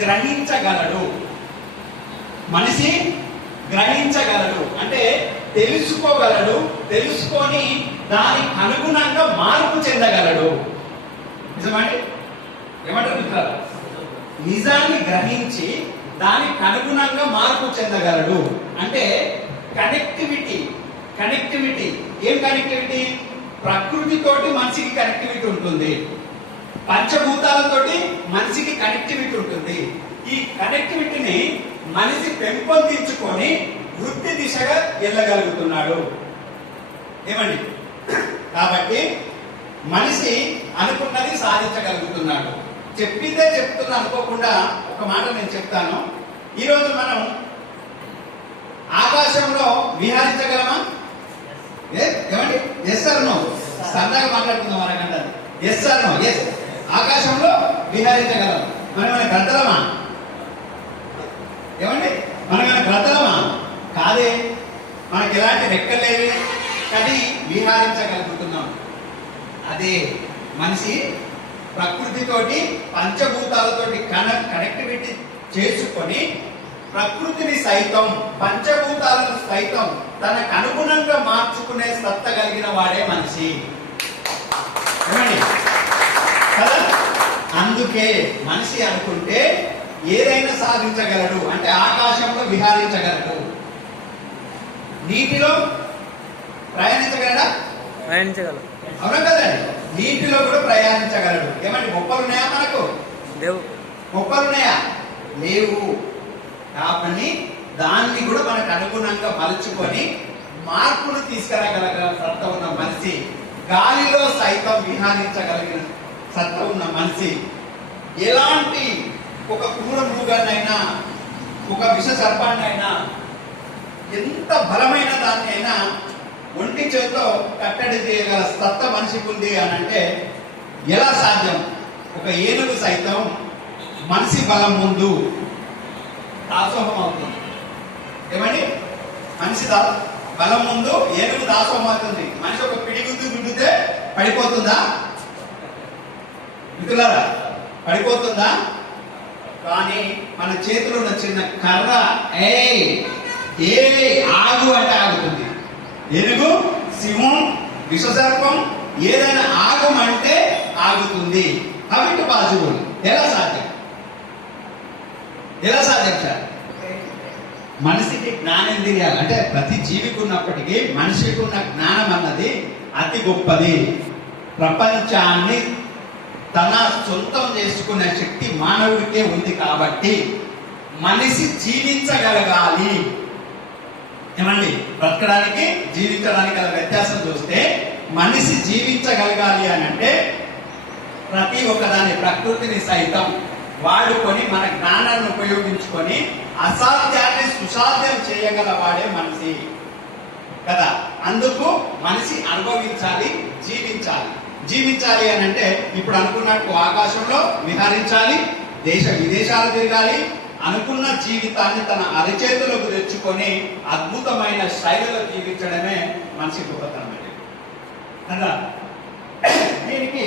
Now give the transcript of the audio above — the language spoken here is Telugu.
గ్రహించగలడు. మనిషి గ్రహించగలడు అంటే తెలుసుకోగలడు, తెలుసుకొని దానికి అనుగుణంగా మార్పు చెందగలడు. నిజమండి? ఏమంటారు మిత్రులారా? నిజాన్ని గ్రహించి దానికి అనుగుణంగా మార్పు చెందగలడు అంటే కనెక్టివిటీ. ఏం కనెక్టివిటీ? ప్రకృతితోటి మనిషికి కనెక్టివిటీ ఉంటుంది, పంచభూతాలతోటి మనిషికి కనెక్టివిటీ ఉంటుంది. ఈ కనెక్టివిటీని మనిషి పెంపొందించుకొని వృత్తి దిశగా వెళ్ళగలుగుతున్నాడు. ఏమండి? కాబట్టి మనిషి అనుకున్నది సాధించగలుగుతున్నాడు. చెప్పిందే చెప్తున్నా అనుకోకుండా ఒక మాట నేను చెప్తాను. ఈరోజు మనం ఆకాశంలో విహరించగలమా? ఏమండి? Yes or no? సరదాగా మాట్లాడుకుందాం అరగంట. Yes or no? ఎస్. ఆకాశంలో విహరించగలం. మనం మన గ్రద్దలమా? ఏమండి? మనం మన గ్రద్దలమా? కాదే. మనకి ఎలాంటి రెక్కలేవి, కానీ విహరించగలుగుతున్నాం. అదే మనిషి ప్రకృతితోటి పంచభూతాలతోటి కనెక్టివిటీ చేసుకొని ప్రకృతిని సైతం పంచభూతాలను సైతం తనకు అనుగుణంగా మార్చుకునే సత్త కలిగిన వాడే మనిషి. కదా? అందుకే మనిషి అనుకుంటే ఏదైనా సాధించగలడు. అంటే ఆకాశంలో విహరించగలడు, నీటిలో ప్రయాణించగలడా? ప్రయాణించగలడు. అవునా కదండి? నీటిలో కూడా ప్రయాణించగలడు. ఏమంటే మొక్కలు ఉన్నాయా? మనకు లేవు. మొక్కలు ఉన్నాయా? లేవు. కాబట్టి దాన్ని కూడా మనకు అనుగుణంగా మలుచుకొని మార్పును తీసుకురాగల సత్తా ఉన్న మనిషి, గాలిలో సైతం విహరించగలిగిన సత్తా ఉన్న మనిషి, ఎలాంటి ఒక క్రూర మృగాన్నైనా, ఒక విష సర్పాన్నైనా, ఎంత బలమైన దాన్ని అయినా ఒంటి చేతితో కట్టడి చేయగల సత్తా మనిషికి ఉంది అని అంటే ఎలా సాధ్యం? ఒక ఏనుగు సైతం మనిషి బలం ముందు దాసోహం అవుతుంది. ఏమండి? మనిషి బలం ముందు ఏనుగు దాసోహం అవుతుంది. మనిషి ఒక గుద్దితే పడిపోతుందా మిత్రులారా? పడిపోతుందా? కానీ మన చేతిలో ఉన్న చిన్న కర్ర ఆగు అంటే ఆగుతుంది. ఏనుగు, సింహం, విషసర్పం ఏదైనా ఆగమంటే ఆగుతుంది. కాబట్టి పాజిబుల్. ఎలా సాధ్యం సార్? మనిషికి జ్ఞానేంద్రియాలు అంటే ప్రతి జీవికి ఉన్నప్పటికీ మనిషికి ఉన్న జ్ఞానం అన్నది అతి గొప్పది. ప్రపంచాన్ని తన సొంతం చేసుకునే శక్తి మానవుడికే ఉంది. కాబట్టి మనిషి జీవించగలగాలి. ఏమండి? బ్రతకడానికి జీవించడానికి గల వ్యత్యాసం చూస్తే మనిషి జీవించగలగాలి అని అంటే ప్రతి ఒక్కదాని ప్రకృతిని సైతం వాడుకొని మన జ్ఞానాన్ని ఉపయోగించుకొని అసాధ్యాన్ని సుసాధ్యం చేయగల వాడే మనిషి కదా. అందుకు మనిషి అనుభవించాలి, జీవించాలి అని అంటే ఇప్పుడు అనుకున్నట్టు ఆకాశంలో విహరించాలి, దేశ విదేశాలు తిరగాలి, అనుకున్న జీవితాన్ని తన అరిచేతులకు తెచ్చుకొని అద్భుతమైన శైలిలో జీవించడమే మనిషి గొప్పతనం. కదా దీనికి